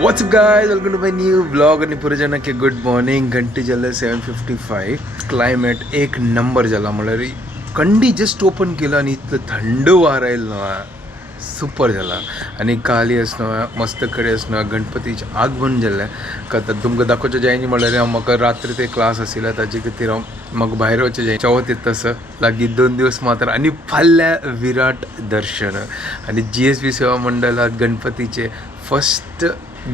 WhatsApp guys, welcome to my new vlog आणि पुरे जनಕ್ಕೆ good morning. घंटी जल्ले 7:55. क्लायमेट एक नंबर झाला. म्हळ्यार कंडी जस्ट ओपन केलं आणि इतलं थंड वारा येईल ना, सुपर झाला. आणि काली असणं मस्त कडे असणं गणपतीचे आगमन जाल्लें का तुमकां दाखोवचें जायनी. म्हळ्यार म्हाका रात्री ते क्लास आशिल्लो ताजे खातीर हांव म्हाका भायर वचचें जाय. चवथ येता तसं लागीं 2 दिवस मात्र आणि फाल्यां विराट दर्शन आणि GSB सेवा मंडळात गणपतीचे फर्स्ट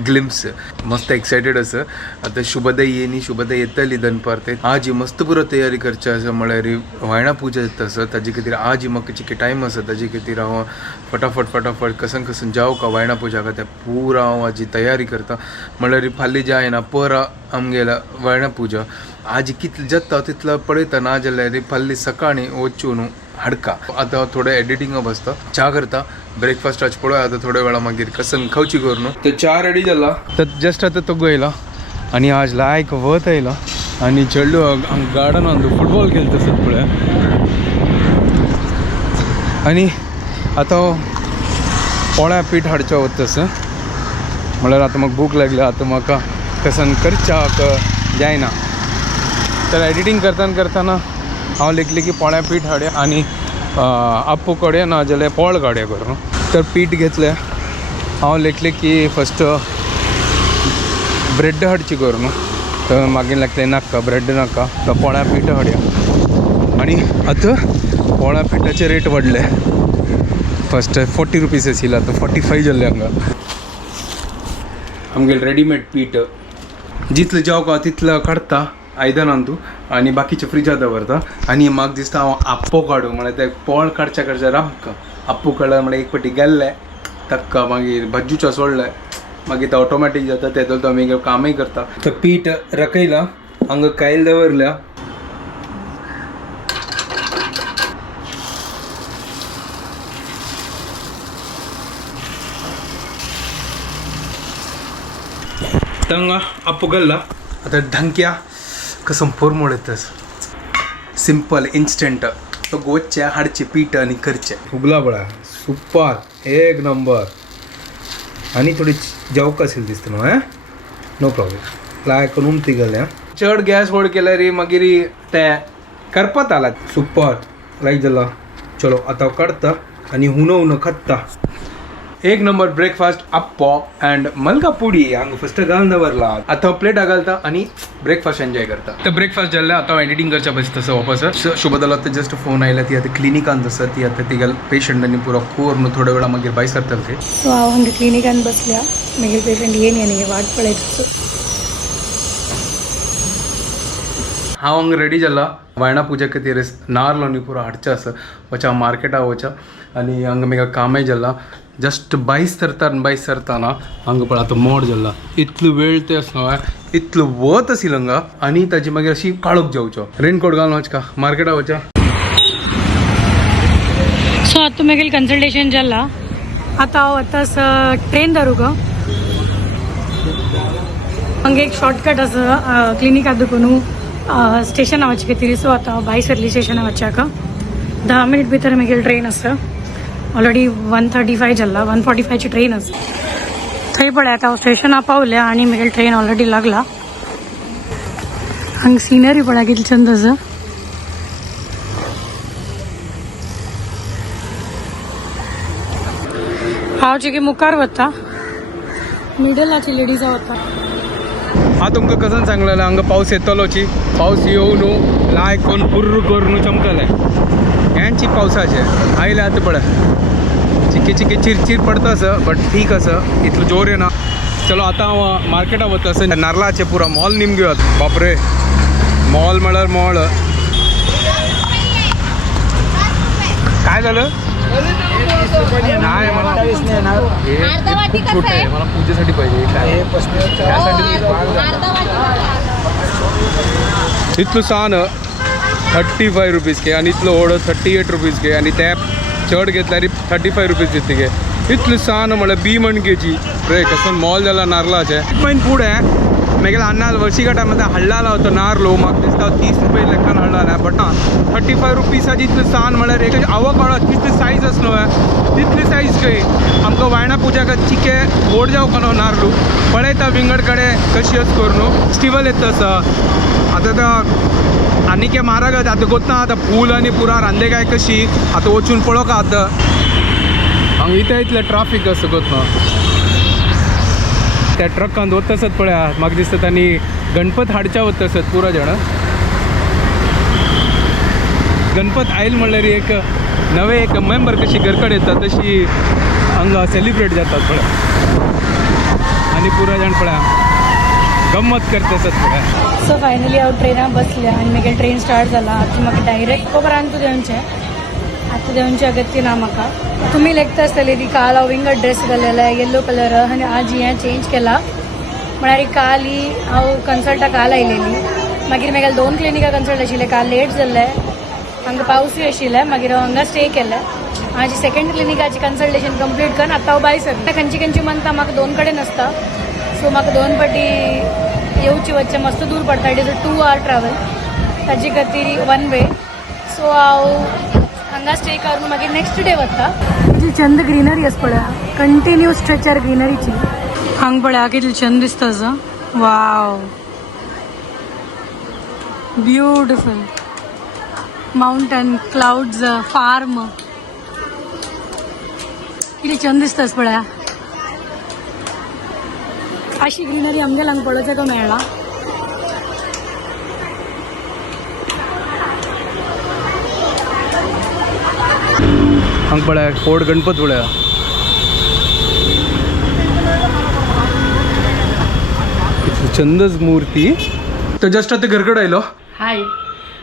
ग्लिम्स. मस्त एक्सायटेड असं. आता शुभदय येणी, शुभदय येतली दनपार ते आज ही मस्त पुरो तयारी करचे असं. म्हळ्यार वायणा पुजा येता असं ताजे खातीर आज ही म्हाका चिके टायम आसा. ताजे खातीर हांव फटाफट कसन जावं का वायणा पुजा त्या पुरा हांव हाजी तयारी करता. म्हळ्यार फाल्यां जायना पर आमगेला वायणा पुजा आज कितलें जाता तितलं पळयता. ना जाल्यार फाल्यां सकाळीं वचून हाडका. आता थोडं एडिटिंग बसता, चा करता, ब्रेकफास्ट आज पळय. आता थोड्या वेळा मागीर कसन खावची करून तर चा रेडी जाला. तर जस्ट आता तो येयला आणि आज लायक वत येयला आणि चेडू गार्डनान फुटबॉल खेळता तसंच पळय. आणि आता पोळ्या पीठ हाडचें वता तसं. म्हळ्यार आता म्हाका भूक लागल्या. आता म्हाका कसन करच्या जायना. तर एडिटिंग करतना हांव लेखलें की पोळ्या पीठ हाडया आणि आप्पू काडया ना जाल्यार पोळ काडया करून. तर पीठ घेतलें. हांव लेखलें की फस्ट ब्रेड हाडची करून. तर मागीर लागलें नाका ब्रेड नाका तर पोळ्या पीठ हाडया. आणि आतां पोळ्या पिठाचे रेट वाडले. फस्ट 40 रुपीज आशिल्ले आतां 45 जाल्ले हांगा. आमगेलें रेडीमेड पीठ जितलें जावं तितलं काडटा आयदनान तूं आणि बाकीचे फ्रिजात दवरता. आणि म्हाका दिसता हांव आप्पो काडूं म्हळ्यार ते पोळ काडच्या राबका आप्पू काडल्यार म्हळ्यार एक फावटी गेल्ले तक्का मागीर भज्जूच्या सोडले मागीर तो ऑटोमॅटीक जाता. तेजो तो आमी कामय करता. तर पीठ रकयलां हांगा कायल दवरल्या. तंगा आप्पू घाल्ला. आता धंक्या कसं फोर्मोड येतस सिंपल इन्स्टंट. तो गोचे हाडचे पीठ आणि करचे उगला बळा सुपर एक नंबर. आणि थोडी जेवक असेल दिसता न्हू. नो प्रॉब्लेम लाय करून उमती घाल्या. चड गॅस व्हड केल्यार मागीर ते करपात आला. सुपर लायक जाला. चलो आता काडता आणि हुनो खत्ता. एक नंबर ब्रेकफास्ट अप्पो अँड मलका पुडी हांगा फस्ट घालून दवरला. आता प्लेट घालता आणि ब्रेकफास्ट एन्जॉय करता. तर ब्रेकफास्ट जाल्ले आता एडिटिंग करच्या बसता तसं वापस. शुभदाला आता जस्ट फोन आयला. ती आता क्लिनिकान आसा. ती आता ती पेशंट आनी पुरो कोरून थोड्या वेळा मागीर भायर सरतले ते. सो हांव हांगा क्लिनिकान बसल्या. मागीर पेशंट येयन आनी वाट पळयता. हांव हांगा रेडी जाला वायणा पुजा खातीर नारळ आनी पुरो हाडचें आसा. वचा मार्केटा वचा आणि हांगा म्हाका कामय जाला. जस्ट बाईस सरताना हांगा पळय आतां मोड जाला. इतलो वेळ ते आसना इतलो वत आशिल्लो हांगा आणि ताजी मागीर अशी काळोख जेवचो. रेनकोट घालून वचका मार्केटा वचा. सो आतां मागीर कन्सल्टेशन जाला. आतां हांव आतां ट्रेन धरूं गो. हांगा एक शॉर्टकट आसा क्लिनिकाक दुखून स्टेशना वचे खातीर. सो आतां हांव भायर सरली स्टेशना वचाका. 10 मिनट भितर मागीर ट्रेन आसा. ऑलरेडी 1:35 जाला. 1:45ची ट्रेन आसा. थंय पळय आतां हांव स्टेशना पावल्या आणि मागीर ट्रेन ऑलरेडी लागला. हांगा सिनरी पळय कितली चंद आसा. हांव जे मुखार वता मिडलाची लेडीजा वता. हांव तुमकां कसं सांगलेलें हांगा पावस येतलोची. पावस येवन लायक करून पुर्र करून चमकले. यांची पावसाचे आयले आतां पळय चिके चिरचिर पडता असं. बट ठीक असं इतलो जोर येना. चलो आता हांव मार्केटा वता असं. नारळाचे पुरा मॉल निम घेवत. बापरे मॉल म्हळ्यार मॉल. काय झालं नाही मला खूप छोट आहे. मला पूजेसाठी पाहिजे. इतलो सान 35 रुपीज के आणि इतलो व्हड 38 रुपीज के आणि त्या चड घेतल्यार 35 रुपीज दिते गे. इतलो सान म्हळ्यार बी म्हणगेची रे कसं मॉल जाला नारळाचे. म्हयन फूड आहे मागीर अन्ना वर्षिका टायमार हाडला होतो नारलो म्हाका दिसता 30 रुपये लेखान हाडला बट 35 रुपीसाची इतली सान म्हळ्यार एक आवक हळद कितली सायज आसलो तितली सायज खंय आमकां वायणा पुजा चिके गोड जावं न्हू नारलू पळयता विंगड कडेन कशी अस करून न्हू स्टिवल येता आसा आतां आनी के म्हारग आतां कोत्ता आतां फूल आनी पुरा रांदे काय कशी आतां वचून पळोवका आतां हांगा इथं इतलें ट्राफीक आसा कोत्ता त्या ट्रकान वता आसत पळया म्हाका दिसता तांणी गणपत हाडच्या वता आसत पुरो जाण गणपत आयल म्हणल्यार एक नवे एक मेंबर कशी घरकडे येता तशी हांगा सेलिब्रेट जातात पळय आनी पुरो जाण पळया गंमत करता आसत पळया सो फायनली हांव ट्रेनान बसलें आनी मागीर ट्रेन स्टार्ट जाला आतां म्हाका डायरेक्ट कोपरांतू देंवचें आतां देंवचें अगत्य ना म्हाका तुमी लेखता आसतली ती काल हांव विंगड ड्रेस घालेला येल्लो कलर आनी आज हें चेंज केला म्हळ्यार ही काल ही हांव कन्सल्टा काल आयलेली मागीर म्हागेले 2 क्लिनिका कन्सल्ट आशिल्ले काल लेट जाल्ले हांगा पावसूय आशिल्ले मागीर हांव हांगा स्टे केलें म्हाजी सेकंड क्लिनिकाची कन्सल्टेशन कंप्लीट करून आतां हांव भायर सरता खंयची म्हणटा म्हाका 2 कडेन आसता सो म्हाका 2 पाटी येवची वच्चें मस्त दूर पडटा it is a 2 hour travel ताजे खातीर 1 वे सो हांव हांगा स्टे करून मागीर नेक्स्ट डे वता कितली चंद ग्रीनरी आसा पळया कंटिन्यू स्ट्रेचर ग्रीनरीची हांगा पळया कितली चंद दिसता असो wow beautiful mountain clouds farm कितली चंद दिसता पळया अशी ग्रीनरी आमच्या हांगा पळोवपाक मेळना हांगा पळया व्हड गणपत पळया चंदच मूर्ती तो जस्ट आता घरकडे आयलो हाय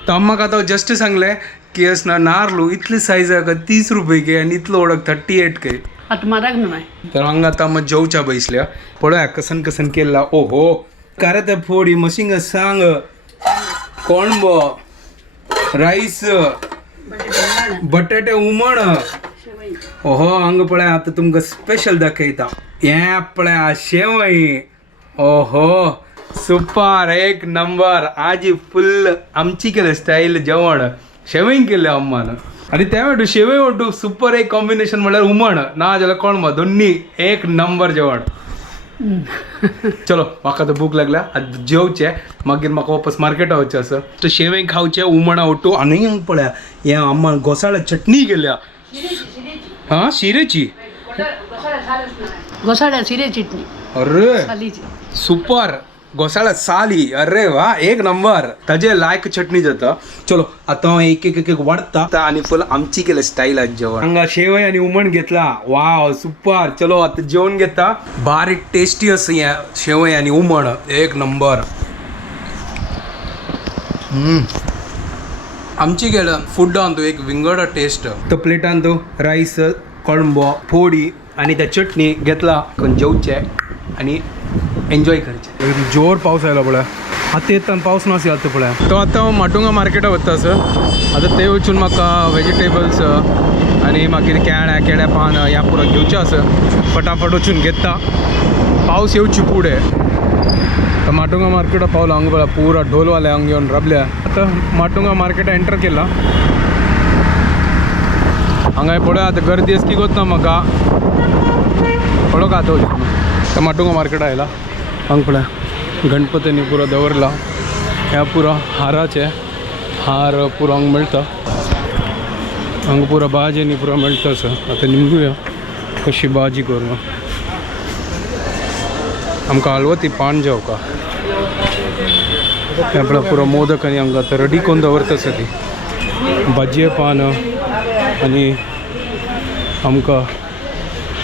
तो अम्माक आतां जस्ट सांगले की असना नारलू इतली सायज आहे का 30 रुपये के आणि इतलो ओळख 38 के आता म्हारग न्हू तर हांगा आतां आम्ही जेवच्या बसल्या पळया कसन कसन केला ओहो कार ते फोडी मशींग सांग कोणबो राईस बटाटे हुमण ओहो हांगा पळया आतां तुमकां स्पेशल दाखयता हें पळया शेवई ओहो सुपर एक नंबर आजी फुल आमची केलं स्टाईल जेवण शेवईन केलं अम्मान आणि त्यावेळी शेवई वाटू सुपर एक कॉम्बिनेशन म्हणल्यार हुमण ना जाल्यार कोण दोन्ही एक नंबर जेवण चलो म्हाका तर भूक लागल्या आतां जेवचे मागीर म्हाका वापस मार्केटा वचचें आसा तर शेवई खावचे हुमणा ओटू आनी हांगा पळया हे अम्मान घोसाळ्या चटणी केल्या हा शिरेची घोसाळ्या शिरे चटणी अरे सुपर घोसाळ्या साली अरे वा एक नंबर ताजे लायक चटणी जाता चलो आता हांव एक एक एक वाडता आणि फुल आमची केलं स्टाईल आज जेवण हांगा शेवय आणि हुमण घेतला वाव सुपर चलो आता जेवण घेता बारीक टेस्टी असं हे शेवय आणि हुमण एक नंबर आमची केलं फूड तो एक विंगड टेस्ट तो प्लेटान तो राईस कळंबो फोडी आणि त्या चटणी घेतला पण जेवचे आणि एन्जॉय करचे जोर पाऊस आयला पळय आता येताना पाऊस नासी आता पळय तो आता माटुंगा मार्केटा वता असं आता ते वचून म्हाका व्हेजिटेबल्स आणि मागीर केळ्या पान ह्या पुरो घेवचें आसा फटाफट वचून घेता पावस येवची फुडें तर माटुंगा मार्केटा पावलो हांगा पळय पुरा ढोलवाले हांगा येवन राबल्या आता माटुंगा मार्केटा एंटर केला हांगा पळय आता गर्दी आसा की गोतना म्हाका पळोवंक आतां वचून तर माटुंगा मार्केट आयला हांगा पळय गणपतीनी पुरो दवरला ह्या पुरो हाराचे हार पुरो हांगा मेळटा हांगा पुरो भाजयेनी पुरो मेळटा सर आतां निमगुया कशी भाजी करूं आमकां हलवती पान जेवका ह्या पळय पुरो मोदक आनी हांगा आतां रेडी करून दवरता सर ती भाजये पान आनी आमकां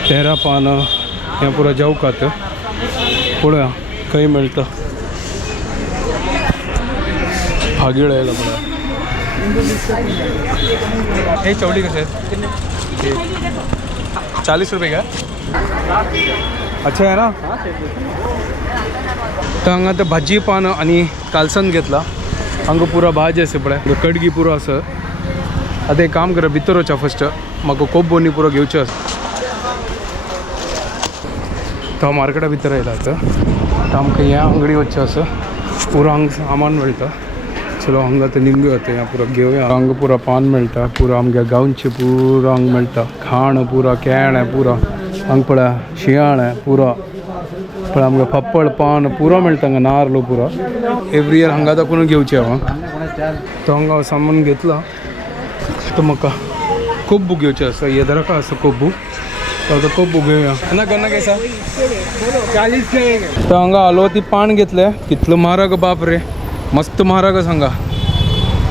तेरा पान हें पुरो जेवकात पळया खंय मेळटा भागीळ आयला पळय हे चवडी कशे 40 रुपये का अच्छा है ना तर हांगा आतां भाजी पान आनी कालसन घेतला हांगा पुरो भाजी आसा पळय कडगी पुरो आसा आतां एक काम करा भितर वचा फस्ट म्हाका खूब बोनी पुरो घेवच्यो आसा तो मार्केटा भितर आयला आतां आमकां ह्या अंगडी वच्चें आसा पुरो हांगा सामान मेळटा चलो हांगा आतां निंगूया आतां ह्या पुरो घेवया हांगा पुरो पान मेळटा पुरो आमगे गांवचे पुरो हांगा मेळटा खाण पुरो केळें पुरो हांगा पळय शियाळें पुरो पण आमकां पापड पान पुरो मेळटा हांगा नारळ पुरो एवरी इयर हांगा दाखोवन घेवचें हांव तो हांगा सामान घेतला तो म्हाका कोब्बू घेवचें आसा येदराका आसा कोब्बू तो आतां कोब्बू घेवया ना केन्ना कैसा 40 तो हांगा हलवती पान घेतलें कितलो म्हारग बाप रे मस्त म्हारग सांगा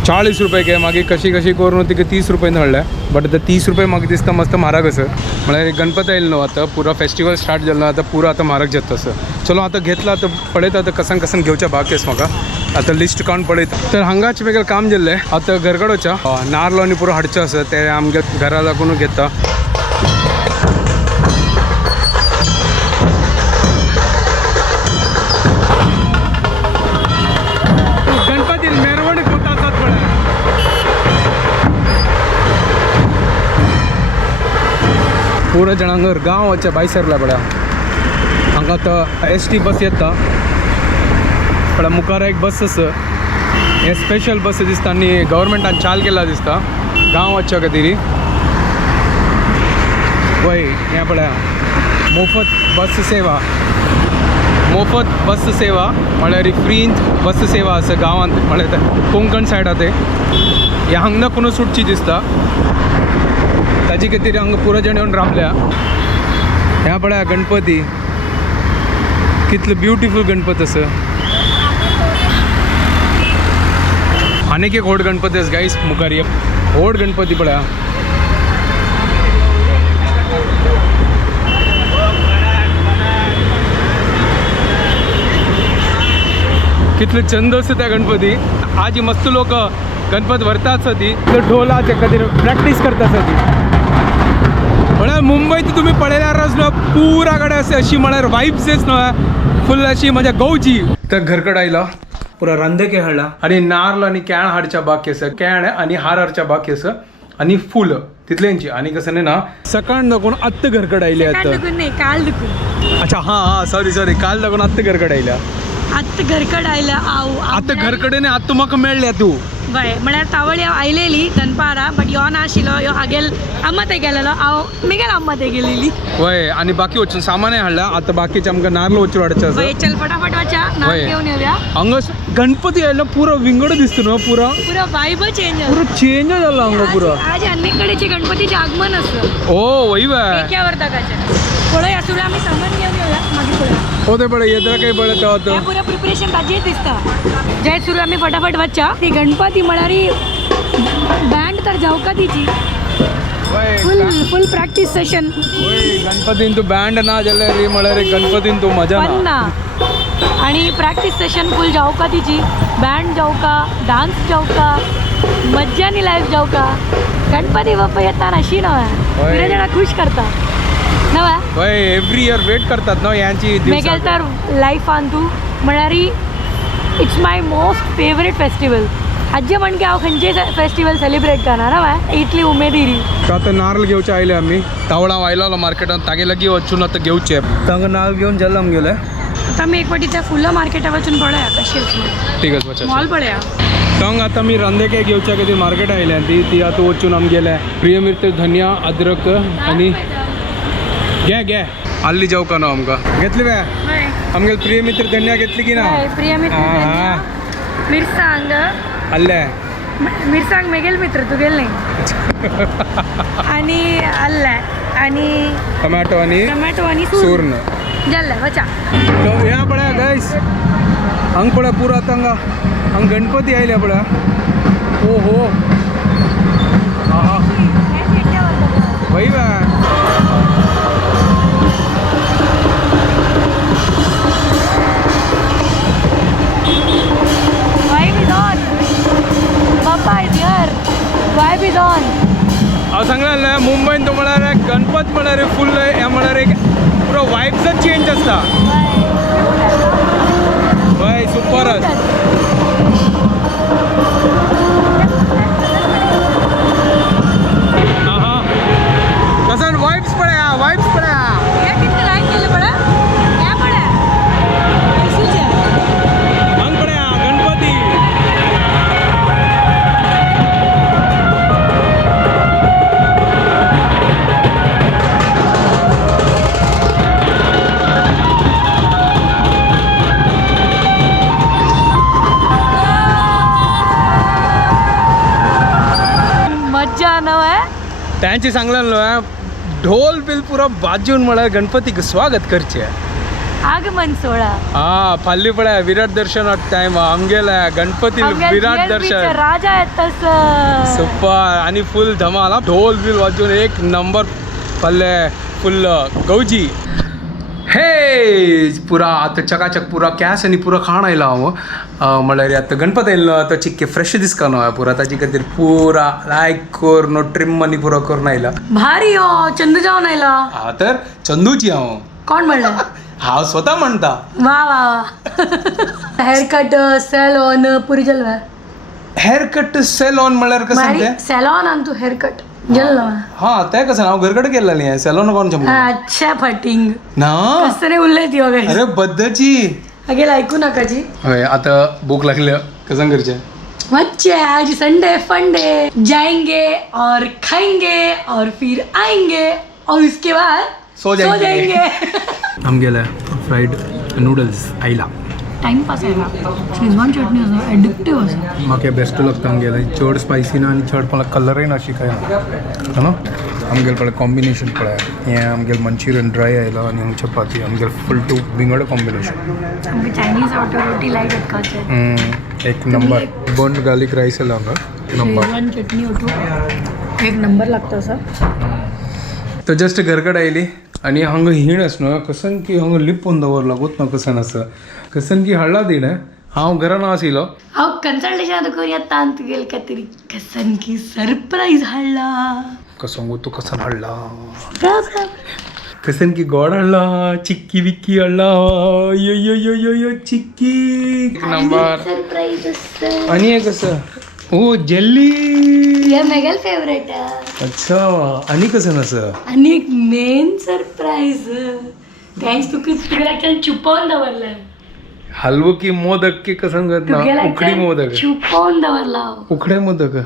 40 रुपये घे मागीर कशी कशी करून तिका 30 रुपयान हाडलें बट आतां 30 रुपये म्हाका दिसता मस्त म्हारग आसा म्हळ्यार गणपती येयलो न्हू आतां पुरो फेस्टिवल स्टार्ट जालो आतां पुरो आतां म्हारग जाता आसा चलो आतां घेतला आतां पळयता आतां कसान कसान घेवच्या बाकी आसा म्हाका आतां लिस्ट काडून पळयता तर हांगाचे वेगळें काम जाल्लें आतां घरकडोच्या नारळ आनी पुरो हाडचें आसा ते आमगे घरा लागून घेता पुरो जणांगर गांव वच्चे बायसरला पळय हांगा तो ST बस येता पळय मुखार एक बस आसा हे स्पेशल बस दिसता आनी गव्हर्मेंटान चाल केला दिसता गांव वच्च्या खातीर वय हें पळय मोफत बस सेवा म्हळ्यार फ्री बस सेवा आसा गांवांत म्हळ्यार कोंकण सायडा ते ह्या हांगा कोण सुटची दिसता ताजे खातीर हांगा पुरो जाण येवन रावल्या ह्या पळय गणपती कितलो ब्युटिफूल गणपती आसा आनीक एक व्हड गणपती आसा गायस मुखार एक व्हड गणपती पळय कितले चंद आसा त्या गणपती आज मस्त लोक गणपती व्हरता आसा ती ढोलाच्या खातीर प्रॅक्टीस करता आसा ती म्हळ्यार मुंबईत तुम्ही पळयल्यार न्हू पुरा कडेन अशी म्हळ्यार वायब्स न्हू फुल अशी मजा गोवची तर घरकड आयला पुरा रांदके हाडला आनी नारळ आनी केळ हाडच्या बाकी आसा केळ आनी हार हाडच्या बाकी आसा आनी फूल तितल्यांची आनी कसं ना सकाळ दाखोवन आत्ता घरकड आयले काल दुखून अच्छा हा सॉरी काल दाखोवन आत्ता घरकड आयल्या आत्ता घरकड आयल्या आत्ता घरकडेन आत्ता म्हाका मेळ्ळ्या तूं बरें म्हळ्यार तावळ हांव आयलेली दनपारा बट यो नाशिलो यो हागेल अम्मा ते गेलेलो हांव मिगेल अम्मा ते गेलेली वय आनी बाकी वचून सामानय हाडला आतां बाकीचे आमकां नारळ वचून हाडचे आसा चल फटाफट वचा नारळ घेवन येवया हांगा गणपती आयलो पुरो विंगड दिसता न्हू पुरो वायब चेंज पुरो चेंज जाला हांगा पुरो आज अनेक कडेचे गणपतीचे आगमन आसा ओ वय बाय एका वर्ताकाचे पळय आसुले आमी सामान घेवन येवया मागीर पळय हो ते पळय येद्रा काही पळय तो पुरो प्रिपरेशन ताजेच दिसता जय सुरू आमी फटाफट वचा ती गणपती म्हळ्यार बँड तर जावका तिची फुल प्रॅक्टिस सेशन गणपतीन तू बँड ना जाल्यार म्हळ्यार गणपतीन तू मजा ना आणि प्रॅक्टिस सेशन फुल जावका तिची band जावका dance जावका मज्जानी life जावका Ganpati Bappa येता अशी नव्हे जाणा खुश करता नव्हे एव्हरी इयर वेट करतात न्हू यांची मेगेल तर लायफान तू म्हळ्यार it's my most favourite festival हाजे म्हणजे हांव खंयचे फेस्टिवल सेलिब्रेट करना बाय इतली उमेद येयली आतां नारळ घेवचे आयले आमी तावळा आयलो मार्केटान तागे लागीं वचून आतां घेवचे तांकां नारळ घेवन जालें आमगेले आता आमी एक फावटी त्या फुलां मार्केटा वचून पळया कशी आसा ठीक आहे मॉल पळया थंग आतां आमी रांदेके घेवच्या खातीर मार्केट आयल्या ती आतां वचून आमगेले प्रिय मिरची धनिया अद्रक आनी घे आल्ली जावका न्हू आमकां घेतली वे आमगेले प्रिय मित्र धनिया घेतली की ना प्रिय मित्र मिरसांग आल्ले मिरसांग मेगेल मित्र तू गेल नाही आणि आल्ले आणि टमाटो आनी सूर्ण जाल्ले वचा ह्या पळया गायस हांगा पळय पुरो आतां हांगा गणपती आयल्या पळय ओहो हा वय हांव सांगलें मुंबईन तो म्हळ्यार गणपत म्हळ्यार फूल हें म्हळ्यार एक पुरो वायब्सच चेंज आसता हय सुपरच हा कसन वायब्स पळया त्यांची सांगलं ढोल बिल पुरा बाजून मला गणपतीक स्वागत करचे आगमन सोहळा हा फाल्ली पळ्या विराट दर्शन टाइम आमगेला गणपती विराट दर्शन राजा येतस सुपर आणि फुल धमाल ढोल बिल वाजून एक नंबर पल्ले फुल गौजी हे पुरा आता चकाचक पुरा कॅस आणि पुरा खाण आयला हांव म्हळ्यार आता गणपती येयलो आता चिक्के फ्रेश दिसकानो पुरा ताजे खातीर पुरा लायक करून ट्रिम आनी पुरो करून आयला भारी हो चंदू जाऊन आयला हा तर चंदूची हांव कोण म्हणलं हांव स्वता म्हणटा वा वा वा हेअर कट सॅलॉन पुरी जलवा हेअर कट सॅलॉन म्हळ्यार कसं ते सॅलॉन आणि तू हेअर कट जल्लो हा ते कसं हांव घरकडे केल्लें सॅलॉन कोणच्या अच्छा फटिंग ना कसं रे उरले ती वगैरे अरे बद्दची अगेल ऐकू नका जी हय आता भूक लागल्या कसं करचें बच्चे आज संडे फंडे जाएंगे और खाएंगे और फिर आएंगे और उसके बाद सो जाएंगे आमगेले फ्राईड नूडल्स आयला टाइम पास आयला शेजवान चटणी असं एडिक्टिव्ह असं म्हाका बेस्ट लागता आमगेले चड स्पायसी ना आनी चड मला कलरय ना अशी काय ना आमगेले पळय कॉम्बिनेशन पळय हें आमगेले मंचुरियन ड्राय आयला आनी हांगा चपाती आमगेले फुल टू विंगड कॉम्बिनेशन आमगे चायनीज ऑटो रोटी लायक खाचे एक नंबर बन गार्लिक राईस आयला हांगा नंबर शेजवान चटणी ऑटो एक नंबर लागतो असं तो जस्ट घरकड आयली आनी हांगा हीण न्हू कसन की हांगा लिपोवन दवरला गोत ना कसन आसा कसन की हाडला तीण हांव घरा ना आशिल्लो हांव कन्सल्टेशन करूया तांत गेल का तरी कसन की सरप्राईज हाडला कसं गो तू कसन हाडला कसन की गोड हाडला चिक्की बिक्की हाडला यो यो यो यो यो चिक्की एक नंबर सरप्राईज असतं आणि हे कसं ओ जेल्ली हे मेगल फेवरेट अच्छा आणि कसं नसं आणि एक मेन सरप्राईज थँक्स तुका छुपवून दवरलं हलवो की मोदक की कसं करत ना उकडी मोदक छुपवून दवरला उकडे मोदक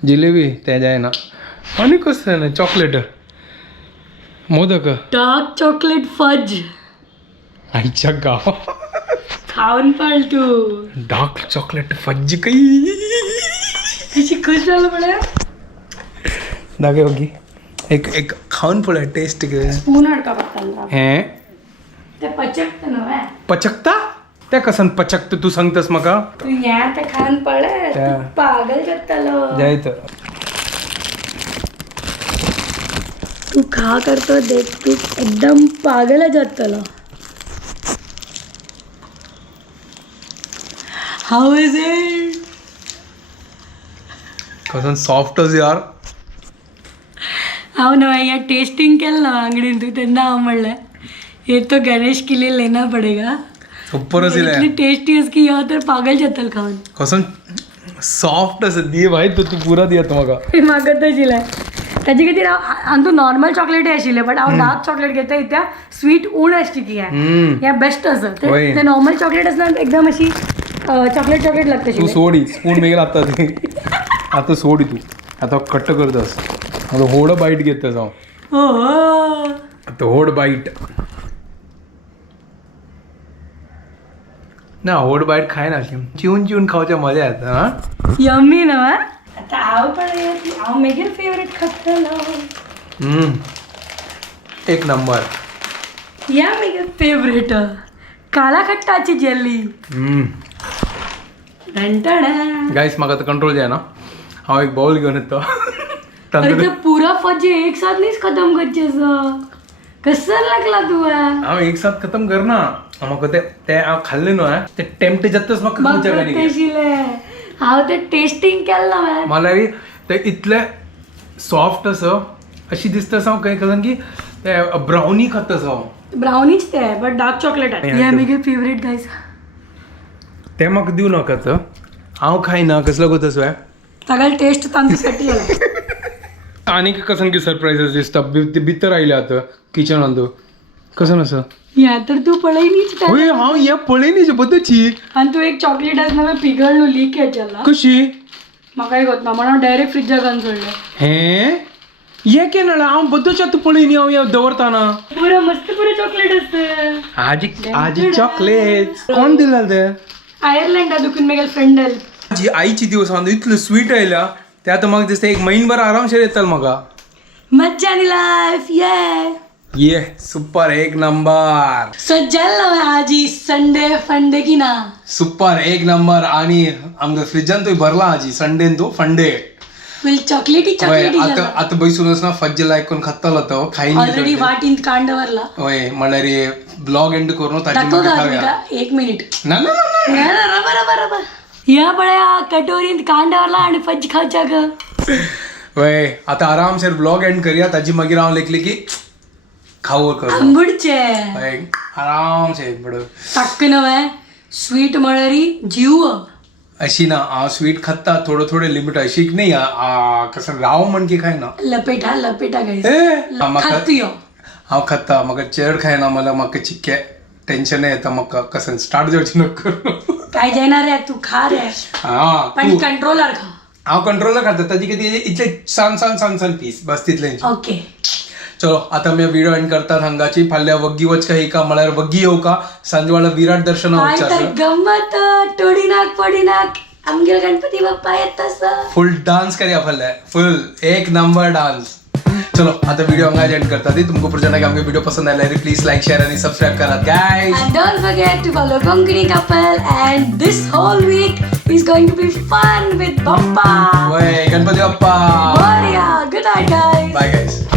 जिलेबी त्या जाय ना आणि कसं ना chocolate modak dark chocolate fudge आईच्या गाव खाऊन पळ तू डार्क चॉकलेट फज्ज काही कशी खुश झालं पडे दागे ओगी एक खाऊन पळय टेस्ट स्पून अडका पडता हे ते पचकत नव्हे पचकता त्या कसन पचकत तू सांगतस म्हाका तू या ते खाऊन पळे त्या. पागल करतलो जायत तू खा करतो देख तू एकदम पागल जातलो हाऊ इज इट कसन सॉफ्टच यार हाव ना या टेस्टिंग केलं ना अंगडीन तू त्यांना आवडलं ये तो गणेश के लिए लेना पडेगा सुपरच इतनी टेस्टी असं की या तर पागल जातल खाऊन कसन सॉफ्ट असं दिये भाई तू पुरा दियात म्हाका मागत आशिल्लें ताजे खातीर हांव तूं नॉर्मल चॉकलेट आशिल्लें बट हांव डार्क चॉकलेट घेता इत्या स्वीट उण आसची ती ह्या बेस्ट असं ते नॉर्मल चॉकलेट असल्यार एकदम अशी चॉकलेट चॉकलेट लागता तू सोडी स्पून मेगेल आता ती आता सोडी तू आता कट्ट करतस आता होड बाईट घेतस हांव हो आता होड बाईट ना होड बाईट खाय ना चिवून चिवून खावच्या मजा येता हा यम्मी ना आता हांव पण हांव मेगेल फेवरेट खातलो एक नंबर या मेगेल फेवरेट काला खट्टाची जेली घंटाडा गाईस म्हाका आता कंट्रोल जाय ना हांव एक बाउल घेवन येतो अरे तो पूरा फजे एक साथ नहीं खत्म करचे कसं लागला तू हांव एक साथ खतम करना म्हाका ते हांव खाल्लें न्हू ते टेम्प्ट जाताच म्हाका खूब जगांनी हांव ते टेस्टिंग केल्लो मला ते इतले सॉफ्ट असं अशी दिसता हांव काही कारण की ते ब्राउनी खातास हांव ब्राउनीच ते बट डार्क चॉकलेट आहे या मेगे फेवरेट गायस ते म्हाका दिवं नाकात हांव खायना कसलो गो तसो सगळं टेस्ट तांतूसाठी आनी कसन की सरप्रायझस दिसता भितर आयले आतां किचनांत कसं असं या तर तू पळयनीच होय हांव हे पळयनी बद्दची आणि तू एक चॉकलेट आसना पिघळलो लीक याच्याला कशी म्हाका एक ना म्हणून डायरेक्ट फ्रिजा घालून सोडले हे ये केन्ना हांव बद्दच आतां पळयनी हांव हे दवरताना पुरो मस्त पुरो चॉकलेट असतं आजी चॉकलेट कोण दिला ते आयर्लंडा दुखून मेगेल फ्रेंडल जी आईची दिवस इतलं स्वीट आयल्या ते आता मग दिसते एक महिनभर आरामशीर येताल मगा मज्जा आणि लाईफ ये सुपर एक नंबर सज्जल आजी संडे फंडे की ना सुपर एक नंबर आणि आमच्या फ्रिजान तो भरला आजी संडे तो फंडे फुल चॉकलेटी आता आता बैसूनच ना फज्जला ऐकून खत्ताला तो खाईन ऑलरेडी वाटीन कांडवरला होय म्हणल्यार ब्लॉग एंड करून ताजी दाखव मग का खाऊया का? एक मिनिट ना ना ना बरोबर या बळ्या कटोरीत कांडवरला आणि फज्जी खावच्या ग होय आता आरामशीर ब्लॉग एंड करूया ताजी मागीर हांव लेखली की खाऊ करू आंबुडचे होय आरामशीर बड टाक्क नव्हे स्वीट मळरी जीव अशी ना हांव स्वीट खात्ता थोडं लिमिट अशी नाही कसं राव म्हण की खाय ना लपेटा गाईस म्हाका खातुयो हांव खाता म्हाका चेड खायना मला म्हाका चिक्के टेन्शन येता म्हाका कसं स्टार्ट जावची नको काय जाणार रे तू खा रे हा पण तू कंट्रोलर खा हांव कंट्रोलर खाता ताजी कितें इतले सान पीस बस तितले ओके चलो आता मी व्हिडिओ एंड करतात हंगाची फाल्या वग्गी वचका ही का म्हळ्यार वग्गी येऊ का सांजवाळा विराट दर्शन काय तर गंमत टोडीनाक पडीनाक आमगेर गणपती बाप्पा येत तसं फुल डान्स करूया फाल्या फुल एक नंबर डान्स चलो आता व्हिडिओ हंगा एंड करतात तुमको पुढच्या आमगे व्हिडिओ पसंद आला प्लीज लाईक शेअर आणि सबस्क्राईब करा guys And don't forget to follow Konkani couple. And this whole week is going to be fun with Bappa. वय Ganpati Bappa Moria. Good night, guys. Bye guys